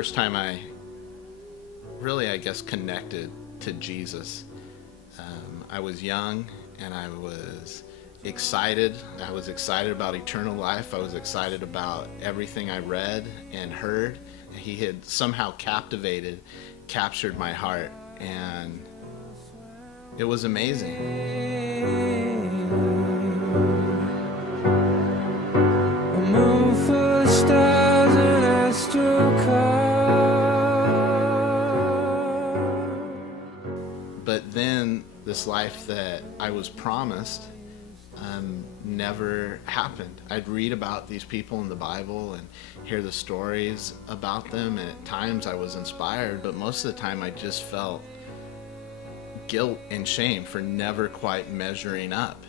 first time I really, I guess, connected to Jesus. I was young and I was excited. I was excited about eternal life. I was excited about everything I read and heard. He had somehow captured my heart, and it was amazing. A moon full of stars and astrocar. But then this life that I was promised never happened. I'd read about these people in the Bible and hear the stories about them, and at times I was inspired, but most of the time I just felt guilt and shame for never quite measuring up.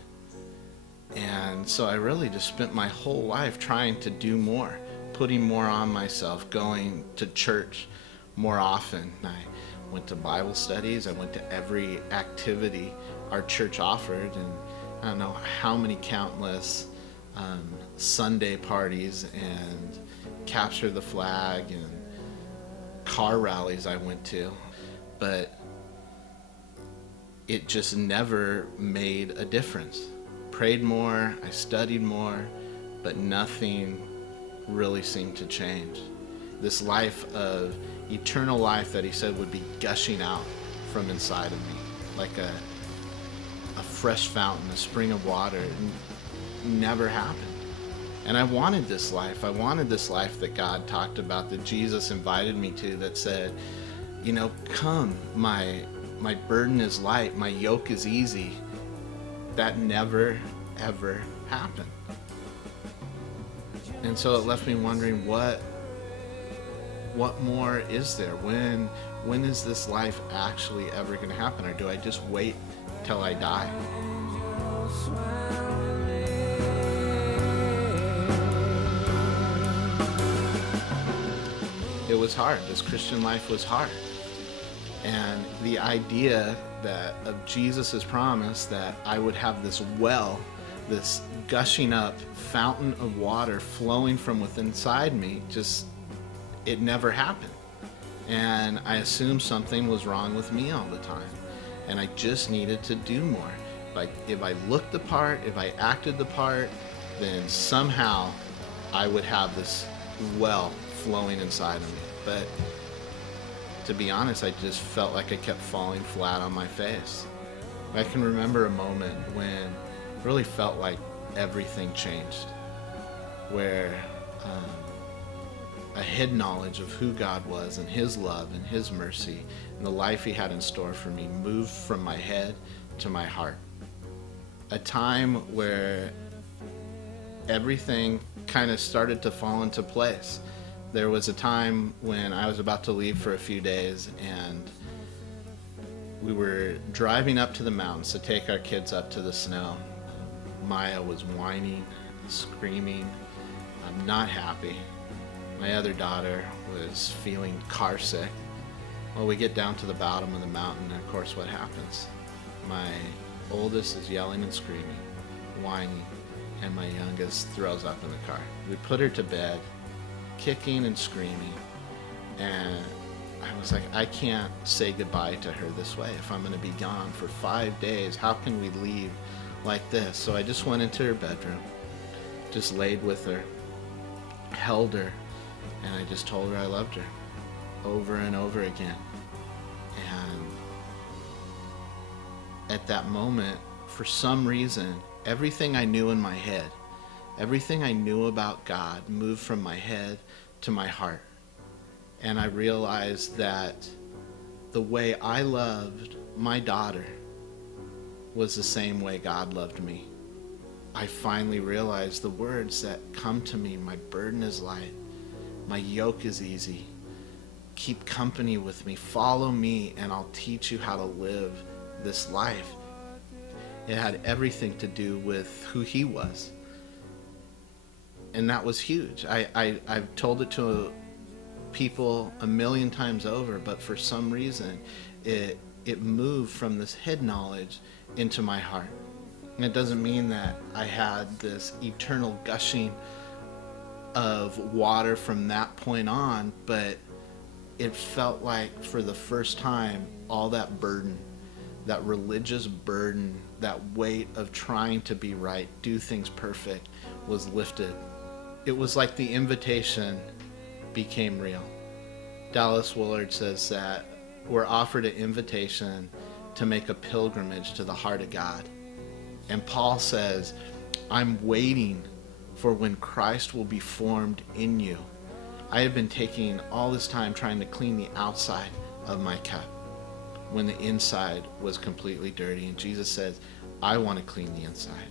And so I really just spent my whole life trying to do more, putting more on myself, going to church more often. I went to Bible studies, I went to every activity our church offered, and I don't know how many countless Sunday parties and capture the flag and car rallies I went to, but it just never made a difference. Prayed more, I studied more, but nothing really seemed to change. This life of eternal life that he said would be gushing out from inside of me, like a fresh fountain, a spring of water, never happened. And I wanted this life. I wanted this life that God talked about, that Jesus invited me to, that said, you know, come, my burden is light, my yoke is easy. That never, ever happened. And so it left me wondering, what more is there? When is this life actually ever going to happen? Or do I just wait till I die? It was hard. This Christian life was hard. And the idea that of Jesus' promise that I would have this well, this gushing up fountain of water flowing from within inside me, it never happened. And I assumed something was wrong with me all the time. And I just needed to do more. If I looked the part, if I acted the part, then somehow I would have this well flowing inside of me. But to be honest, I just felt like I kept falling flat on my face. I can remember a moment when it really felt like everything changed, where a hidden knowledge of who God was and his love and his mercy and the life he had in store for me moved from my head to my heart. A time where everything kind of started to fall into place. There was a time when I was about to leave for a few days, and we were driving up to the mountains to take our kids up to the snow. Maya was whining, screaming. I'm not happy. My other daughter was feeling car sick. Well, we get down to the bottom of the mountain, and of course what happens? My oldest is yelling and screaming, whining, and my youngest throws up in the car. We put her to bed, kicking and screaming, and I was like, I can't say goodbye to her this way. If I'm going to be gone for 5 days, how can we leave like this? So I just went into her bedroom, just laid with her, held her, and I just told her I loved her over and over again. And at that moment, for some reason, everything I knew in my head, everything I knew about God moved from my head to my heart. And I realized that the way I loved my daughter was the same way God loved me. I finally realized the words that come to me, my burden is light, my yoke is easy. Keep company with me, follow me, and I'll teach you how to live this life. It had everything to do with who he was. And that was huge. I've told it to people a million times over, but for some reason, it moved from this head knowledge into my heart. And it doesn't mean that I had this eternal gushing of water from that point on, but it felt like for the first time, all that burden, that religious burden, that weight of trying to be right, do things perfect, was lifted. It was like the invitation became real. Dallas Willard says that we're offered an invitation to make a pilgrimage to the heart of God. And Paul says, I'm waiting for when Christ will be formed in you. I have been taking all this time trying to clean the outside of my cup when the inside was completely dirty. And Jesus says, I want to clean the inside.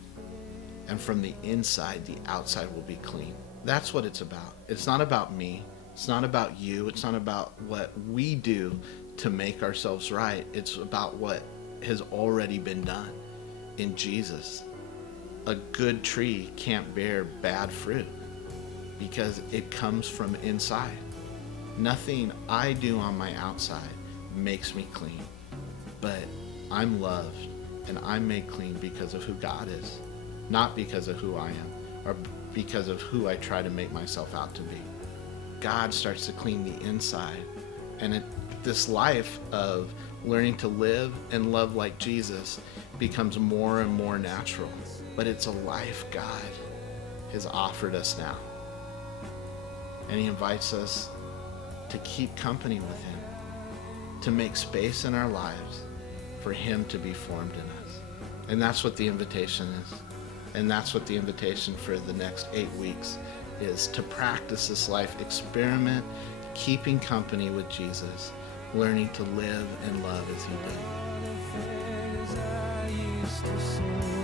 And from the inside, the outside will be clean. That's what it's about. It's not about me. It's not about you. It's not about what we do to make ourselves right. It's about what has already been done in Jesus. A good tree can't bear bad fruit because it comes from inside. Nothing I do on my outside makes me clean, but I'm loved and I'm made clean because of who God is, not because of who I am or because of who I try to make myself out to be. God starts to clean the inside, and this life of learning to live and love like Jesus becomes more and more natural. But it's a life God has offered us now. And he invites us to keep company with him, to make space in our lives for him to be formed in us. And that's what the invitation is. And that's what the invitation for the next 8 weeks is, to practice this life, experiment, keeping company with Jesus, learning to live and love as he did.